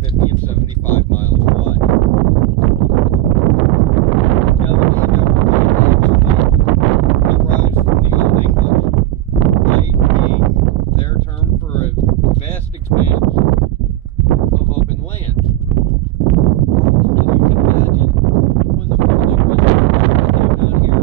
50 and 75 miles wide. Now, the name Everglade actually derives from the Old English, glade being their term for a vast expanse of open land. As you can imagine, when the first English came out here,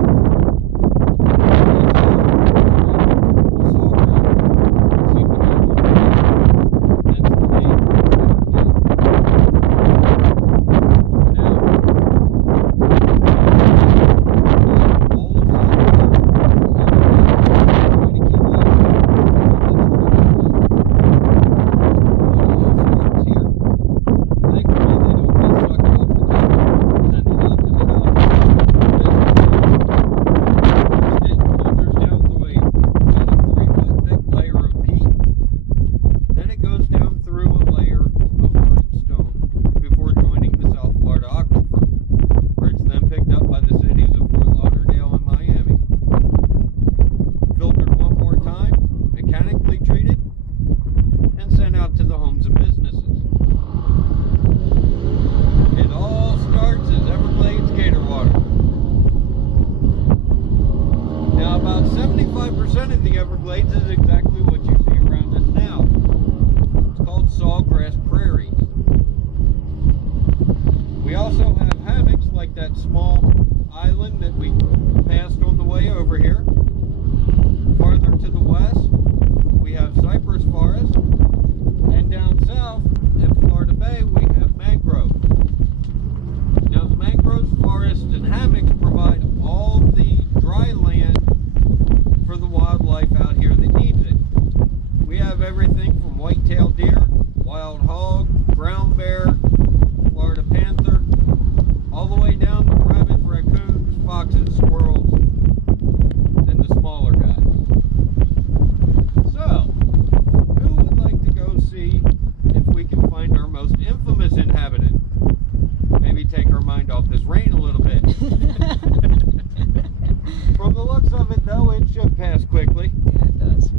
of the Everglades is exactly what you see around us now. It's called sawgrass prairies. We also have hammocks like that small island that we passed on the way over here. Farther to the west, we have cypress forest, and down south in Florida Bay, we have mangroves. Now, the mangroves, forests, and hammocks provide all the dry land for the wildlife out here that needs it. We have everything from white-tailed deer, wild hog, brown bear, Florida panther, all the way down to rabbits, raccoons, foxes, squirrels, and the smaller guys. So, who would like to go see if we can find our most infamous inhabitant? Maybe take our mind off this rain a little bit. From the looks of it, though, it should pass quickly. Yeah, it does.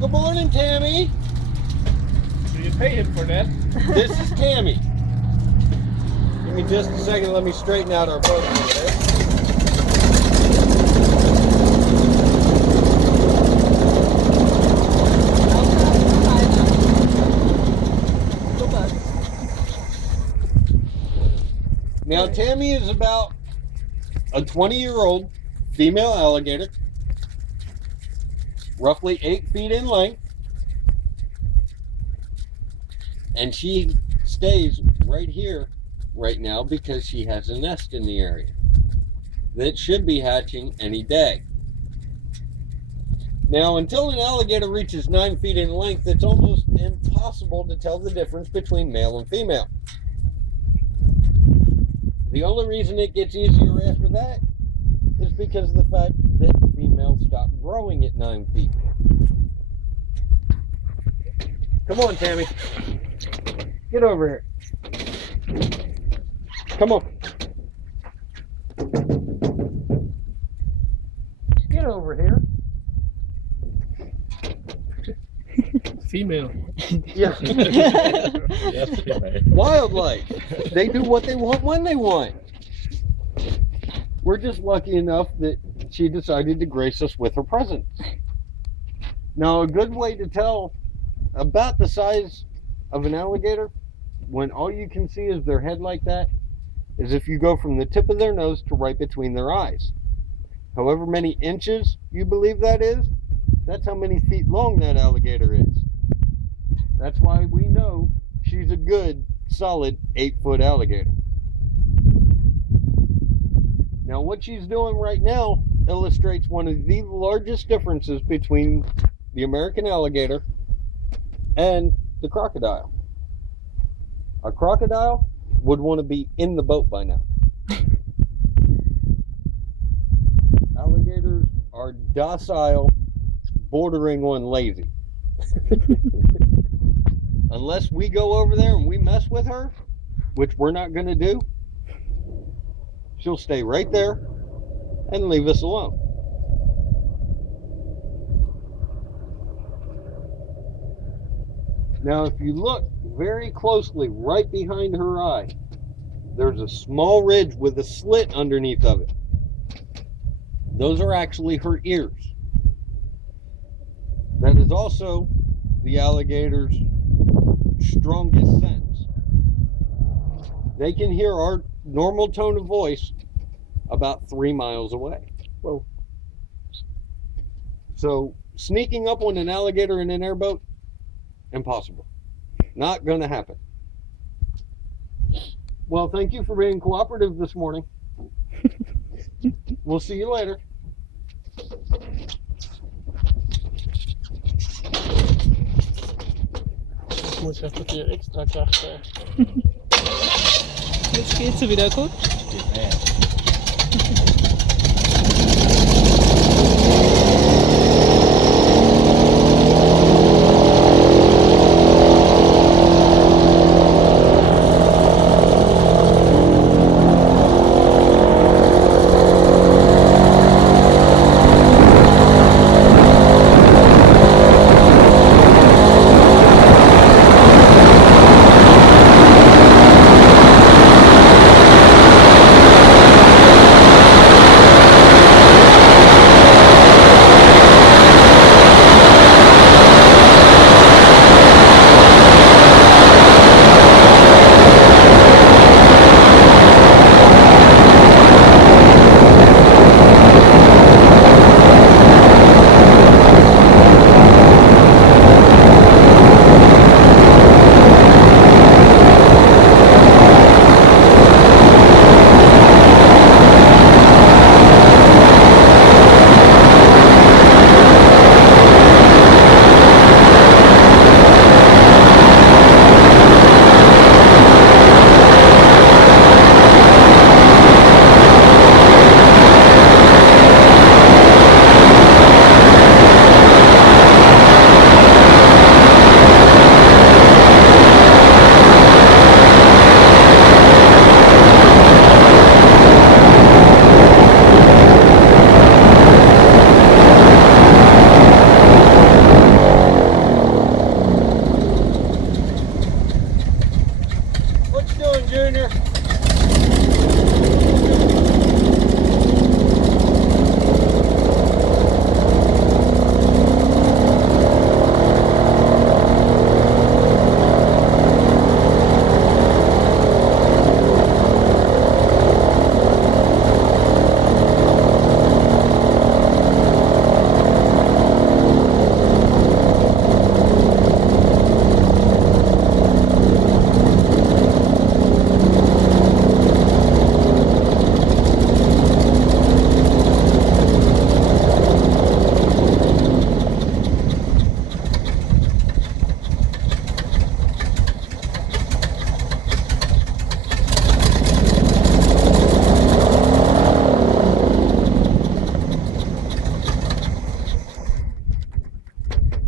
Good morning, Tammy. So you paying for that? This is Tammy. Give me just a second. Let me straighten out our boat over there. Now, Tammy is about a 20-year-old female alligator, roughly 8 feet in length, and she stays right here right now because she has a nest in the area. that should be hatching any day. Now, until an alligator reaches 9 feet in length, it's almost impossible to tell the difference between male and female. The only reason it gets easier after that is because of the fact that females stop growing at 9 feet. Come on, Tammy. Get over here. Come on. Get over here. Female. Yeah. Yes, female. Wildlife. They do what they want when they want. We're just lucky enough that she decided to grace us with her presence. Now, a good way to tell about the size of an alligator when all you can see is their head like that is if you go from the tip of their nose to right between their eyes. However many inches you believe that is, that's how many feet long that alligator is. That's why we know she's a good, solid 8-foot alligator. Now, what she's doing right now illustrates one of the largest differences between the American alligator and the crocodile. A crocodile would want to be in the boat by now. Alligators are docile, bordering on lazy. Unless we go over there and we mess with her, which we're not going to do, she'll stay right there and leave us alone. Now, if you look very closely right behind her eye, there's a small ridge with a slit underneath of it. Those are actually her ears. That is also the alligator's strongest sense. They can hear our normal tone of voice about 3 miles away. Whoa. So sneaking up on an alligator in an airboat, impossible. Not going to happen. Well, thank you for being cooperative this morning. We'll see you later. Jetzt muss ich einfach die extra Kraft. Jetzt geht sie wieder gut.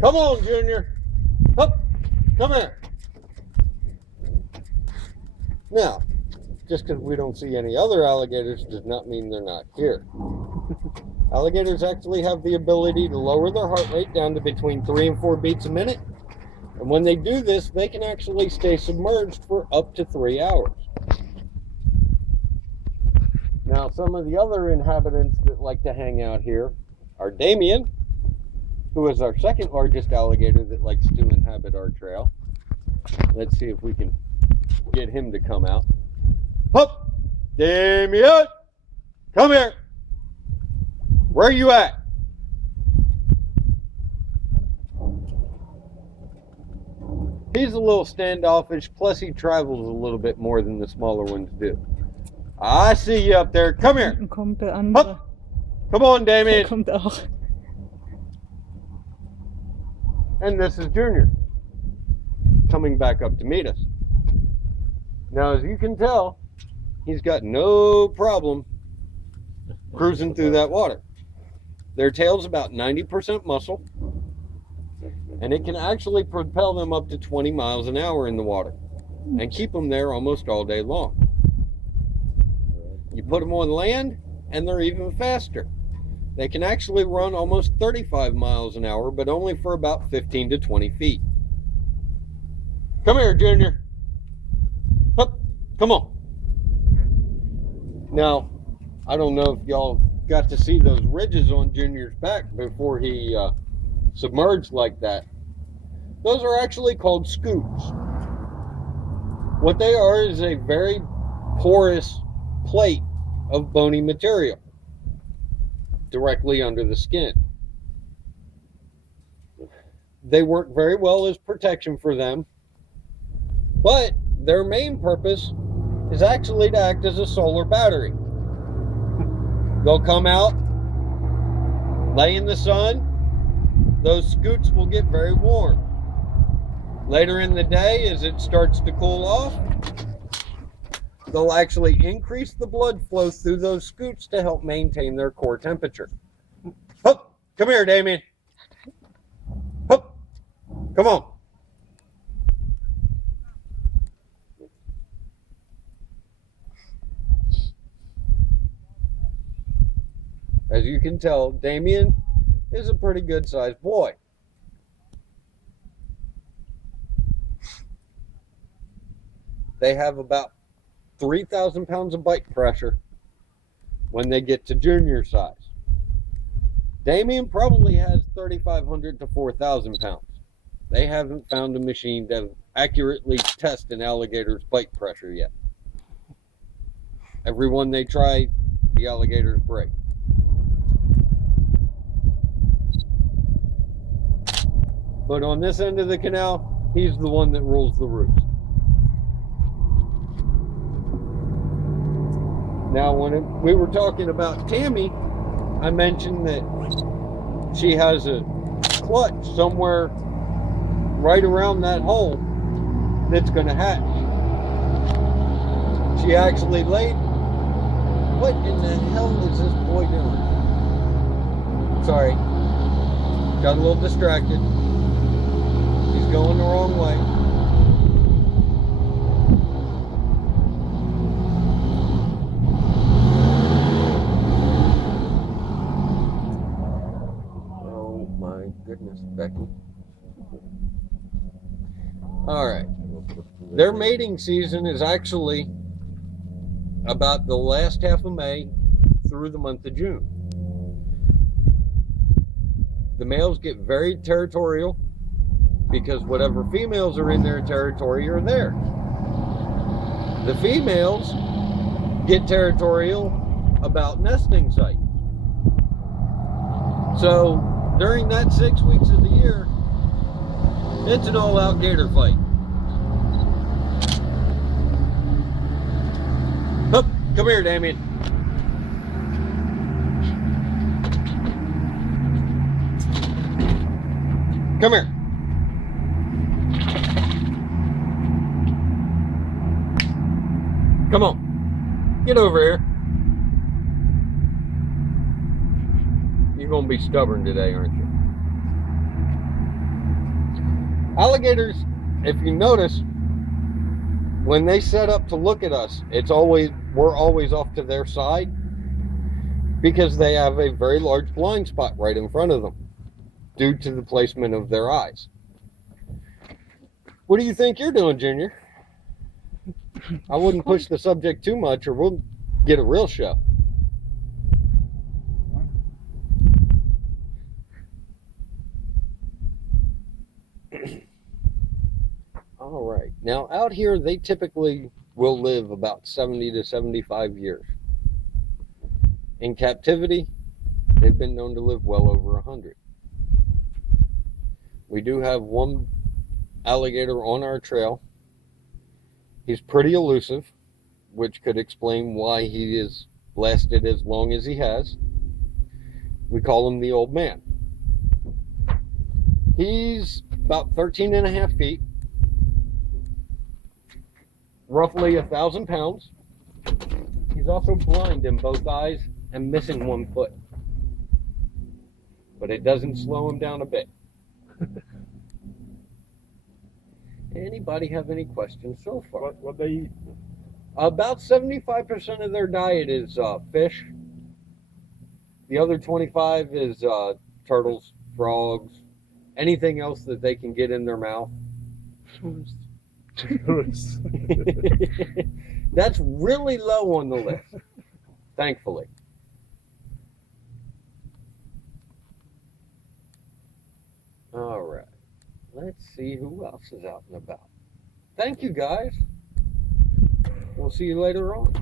Come on, Junior. Up. Come here. Now, just because we don't see any other alligators does not mean they're not here. Alligators actually have the ability to lower their heart rate down to between 3 and 4 beats a minute. And when they do this, they can actually stay submerged for up to 3 hours. Now, some of the other inhabitants that like to hang out here are Damien, who is our second largest alligator that likes to inhabit our trail. Let's see if we can get him to come out. Hup! Damien! Come here! Where are you at? He's a little standoffish, plus he travels a little bit more than the smaller ones do. I see you up there. Come here. Dann kommt der andere. Hup. Come on, Der Damien. kommt auch. And this is Junior, coming back up to meet us. Now, as you can tell, he's got no problem cruising through that water. Their tail's about 90% muscle, and it can actually propel them up to 20 miles an hour in the water and keep them there almost all day long. You put them on land, and they're even faster. They can actually run almost 35 miles an hour, but only for about 15 to 20 feet. Come here, Junior. Hup, come on. Now, I don't know if y'all got to see those ridges on Junior's back before he submerged like that. Those are actually called scoots. What they are is a very porous plate of bony material directly under the skin. They work very well as protection for them, but their main purpose is actually to act as a solar battery. They'll come out, lay in the sun, those scoots will get very warm. Later in the day, as it starts to cool off, they'll actually increase the blood flow through those scoots to help maintain their core temperature. Hup, come here, Damien. Hup, come on. As you can tell, Damien is a pretty good sized boy. They have about 3,000 pounds of bite pressure when they get to junior size. Damien probably has 3,500 to 4,000 pounds. They haven't found a machine to accurately test an alligator's bite pressure yet. Every one they try, the alligators break. But on this end of the canal, he's the one that rules the roost. Now, when we were talking about Tammy, I mentioned that she has a clutch somewhere right around that hole that's going to hatch. She actually laid. What in the hell is this boy doing? Sorry, got a little distracted. He's going the wrong way. Goodness, Becky. All right. Their mating season is actually about the last half of May through the month of June. The males get very territorial because whatever females are in their territory are there. The females get territorial about nesting sites. So during that 6 weeks of the year, it's an all-out gator fight. Hup, come here, Damien. Come here. Come on. Get over here. You're going to be stubborn today, aren't you? Alligators, if you notice, when they set up to look at us, we're always off to their side because they have a very large blind spot right in front of them due to the placement of their eyes. What do you think you're doing, Junior? I wouldn't push the subject too much or we'll get a real show. All right. Now, out here, they typically will live about 70 to 75 years. In captivity, they've been known to live well over 100. We do have one alligator on our trail. He's pretty elusive, which could explain why he is lasted as long as he has. We call him the old man. He's about 13 and a half feet, roughly 1,000 pounds. He's also blind in both eyes and missing one foot. But it doesn't slow him down a bit. Anybody have any questions so far? What they eat? About 75% of their diet is fish. The other 25 is turtles, frogs, anything else that they can get in their mouth. That's really low on the list, thankfully. All right. Let's see who else is out and about. Thank you, guys. We'll see you later on.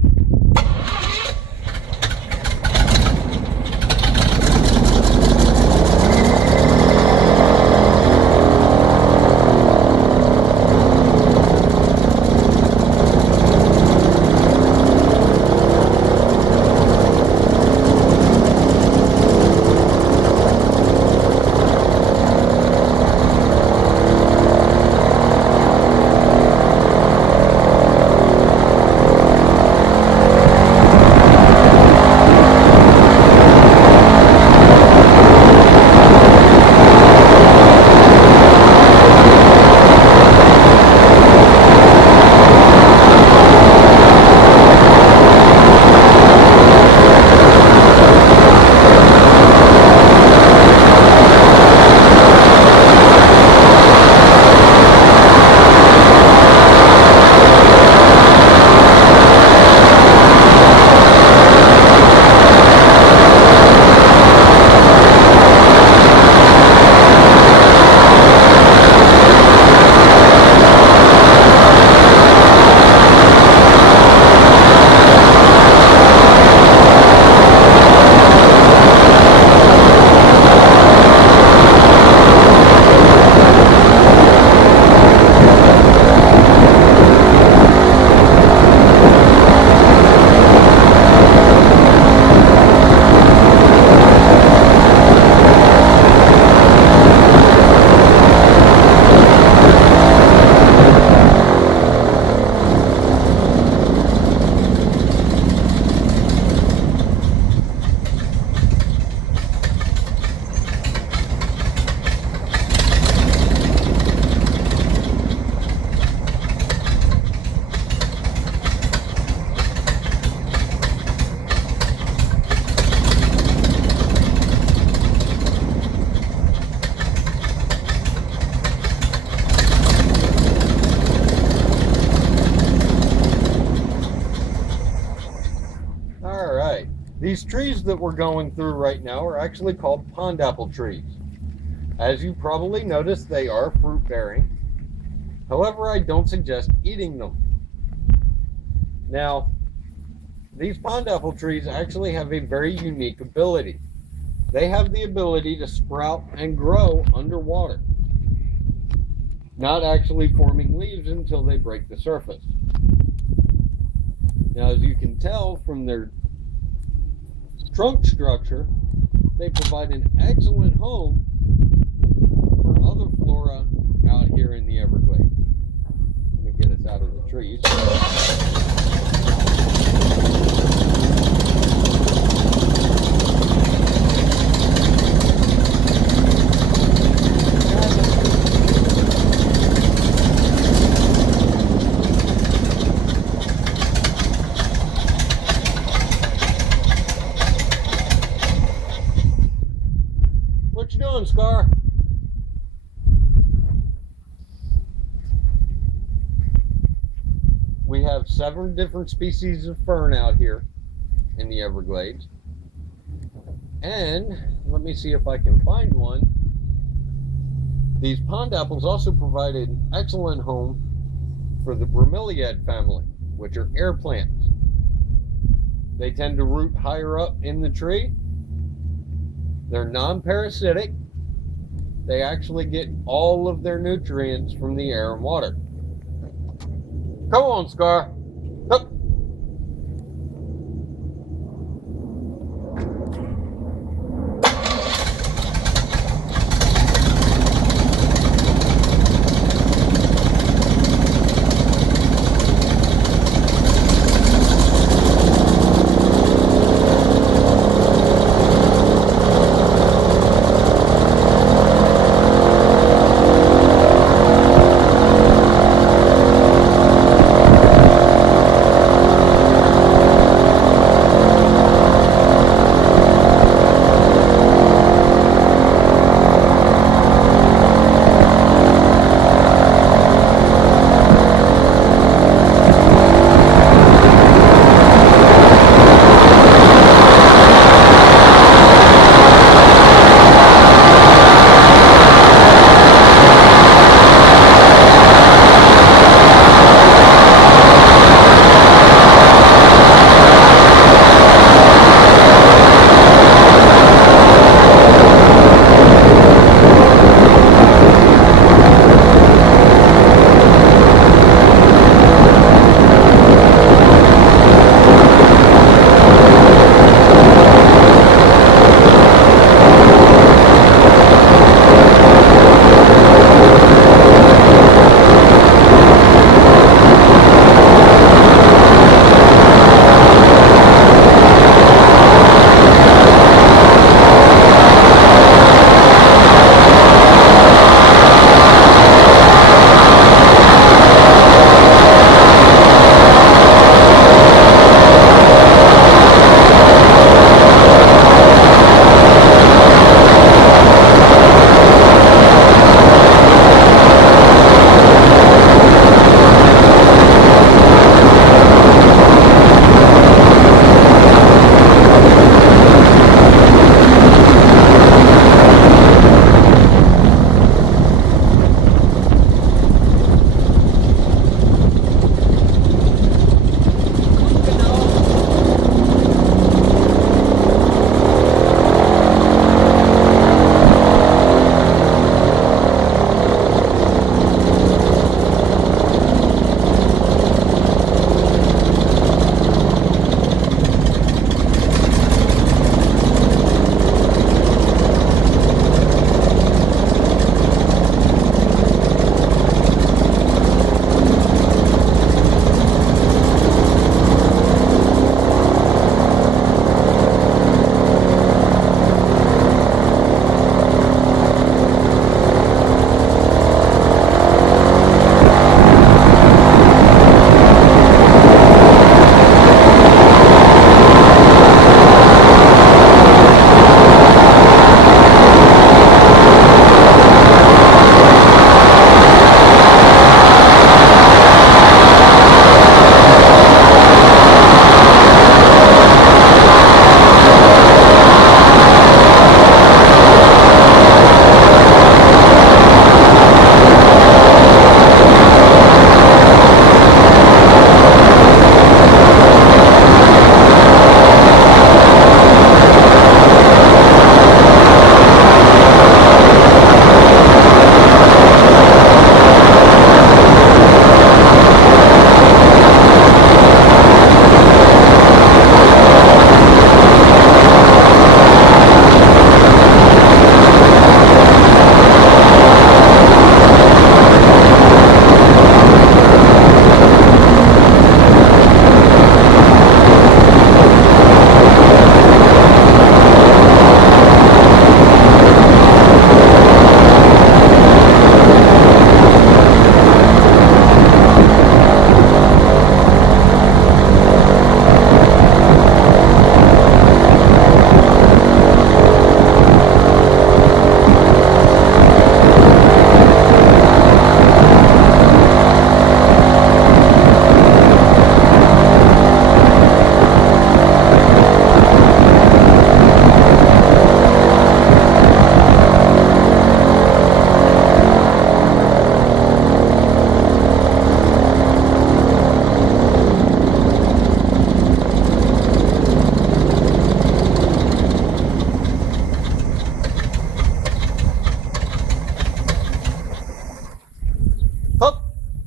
These trees that we're going through right now are actually called pond apple trees. As you probably noticed, they are fruit bearing. However, I don't suggest eating them. Now, these pond apple trees actually have a very unique ability. They have the ability to sprout and grow underwater, not actually forming leaves until they break the surface. Now, as you can tell from their trunk structure, they provide an excellent home for other flora out here in the Everglades. Let me get us out of the trees. What you doing, Scar? We have 7 different species of fern out here in the Everglades. And let me see if I can find one. These pond apples also provide an excellent home for the bromeliad family, which are air plants. They tend to root higher up in the tree. They're non-parasitic. They actually get all of their nutrients from the air and water. Come on, Scar. Hup.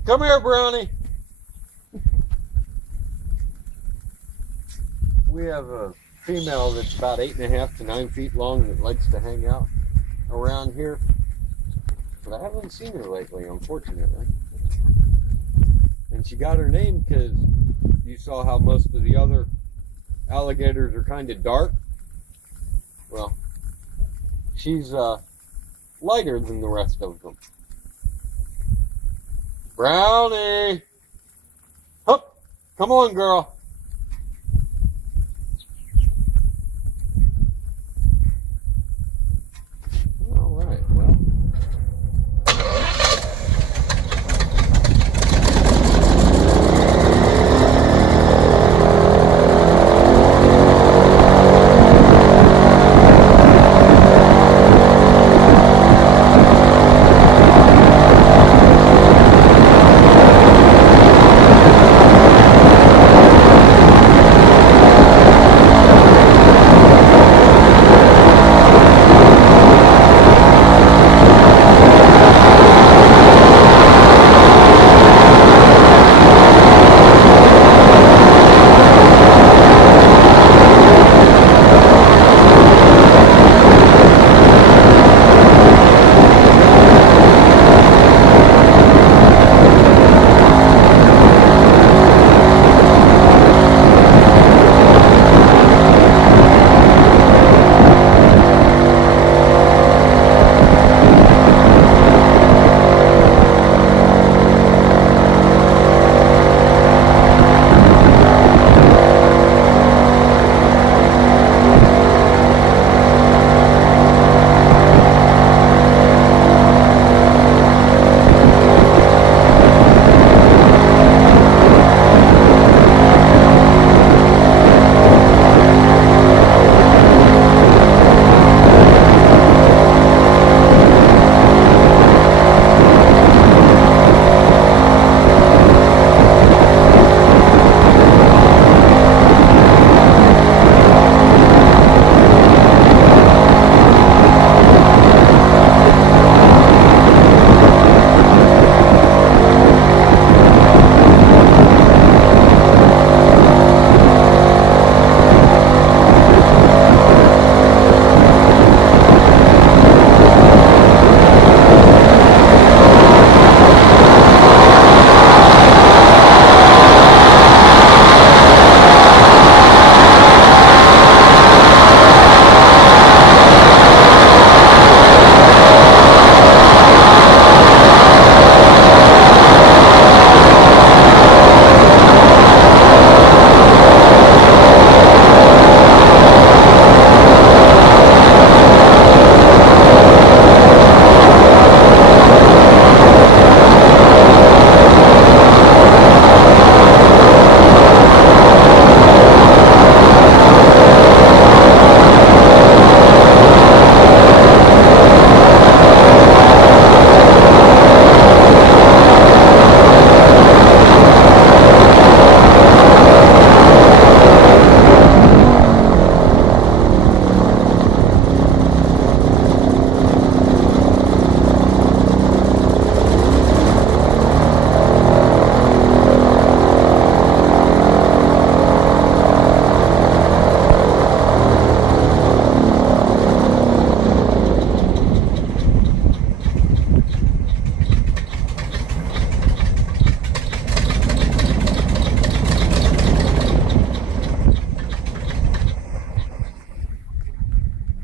Come here, Brownie. We have a female that's about 8.5 to 9 feet long that likes to hang out around here, but I haven't seen her lately, unfortunately. And she got her name because you saw how most of the other alligators are kind of dark. Well, she's lighter than the rest of them. Brownie! Hup! Come on, girl. All right, well.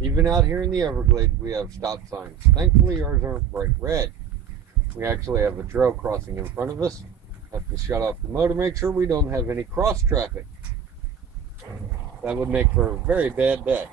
Even out here in the Everglades, we have stop signs. Thankfully, ours aren't bright red. We actually have a trail crossing in front of us. Have to shut off the motor, make sure we don't have any cross traffic. That would make for a very bad day.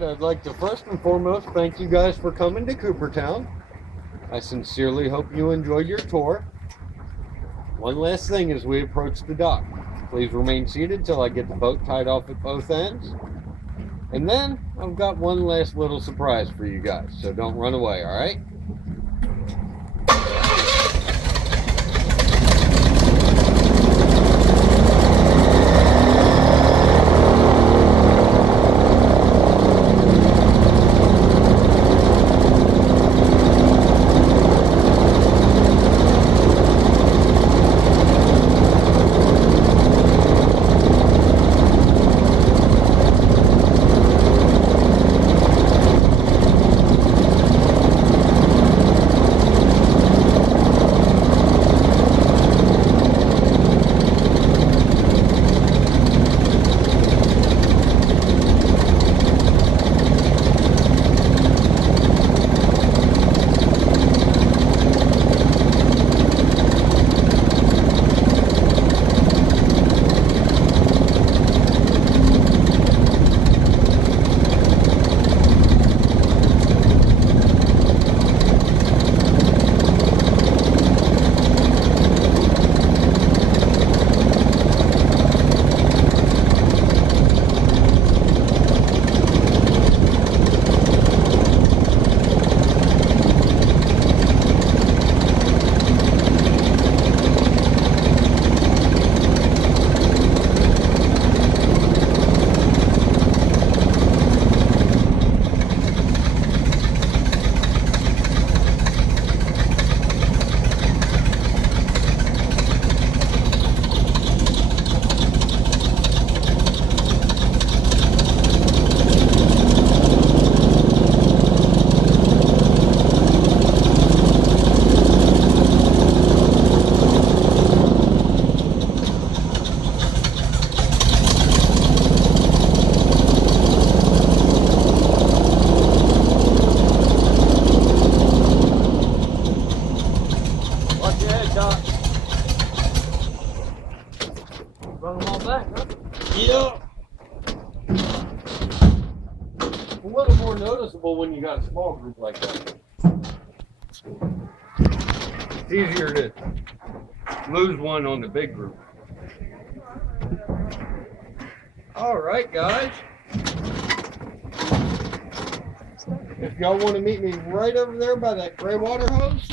right, I'd like to first and foremost thank you guys for coming to Coopertown. I sincerely hope you enjoyed your tour. One last thing as we approach the dock. Please remain seated till I get the boat tied off at both ends. And then I've got one last little surprise for you guys, so don't run away, all right? Run them all back, huh? Yeah. A little more noticeable when you got a small group like that. It's easier to lose one on the big group. All right, guys. If y'all want to meet me right over there by that gray water hose,